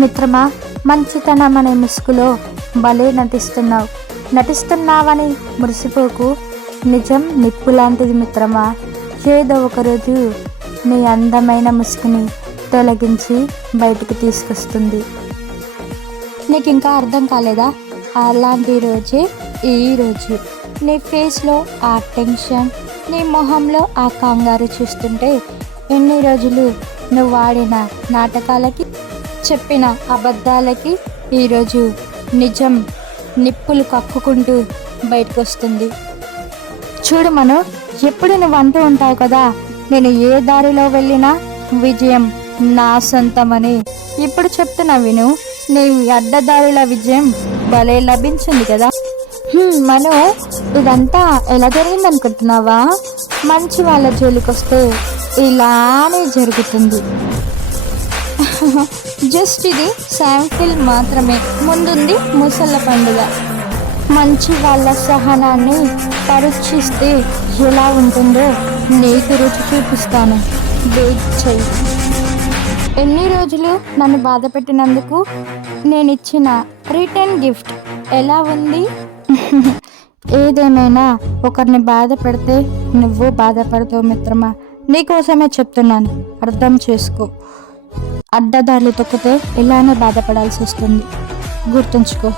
మిత్రమా, మంచితనం అనే ముసుగులో భలే నటిస్తున్నావని మురిసిపోకు. నిజం నిప్పు లాంటిది మిత్రమా. ఏదో ఒకరోజు నీ అందమైన ముసుగుని తొలగించి బయటకు తీసుకొస్తుంది. నీకు ఇంకా అర్థం కాలేదా? అలాంటి రోజే ఈరోజు. నీ ఫేస్లో ఆ టెన్షన్, నీ మొహంలో ఆ కంగారు చూస్తుంటే ఎన్ని రోజులు నువ్వు ఆడిన నాటకాలకి, చెప్పిన అబద్ధాలకి ఈరోజు నిజం నిప్పులు కక్కుకుంటూ బయటకు వస్తుంది. చూడు మను, ఎప్పుడు నువ్వు అంటూ ఉంటావు కదా, నేను ఏ దారిలో వెళ్ళినా విజయం నా సొంతమని. ఇప్పుడు చెప్తున్నా విను, నీ అడ్డదారిల విజయం భలే లభించింది కదా. మను, ఇదంతా ఎలా జరిగింది అనుకుంటున్నావా? మంచి వాళ్ళ జోలికి వస్తే ఇలానే జరుగుతుంది. జస్ట్ ఇది శాంపిల్ మాత్రమే, ముందుంది ముసళ్ళ పండుగ. మంచి వాళ్ళ సహనాన్ని పరీక్షిస్తే ఎలా ఉంటుందో నీకు రుచి చూపిస్తాను. వెయిట్ చెయ్యి. ఎన్ని రోజులు నన్ను బాధ పెట్టినందుకు నేను ఇచ్చిన రిటర్న్ గిఫ్ట్ ఎలా ఉంది? ఏదేమైనా ఒకరిని బాధ పెడితే నువ్వు బాధపడతావు మిత్రమా. నీకోసమే చెప్తున్నాను, అర్థం చేసుకో. అడ్డదారులు తొక్కితే ఇలానే బాధపడాల్సి వస్తుంది, గుర్తుంచుకో.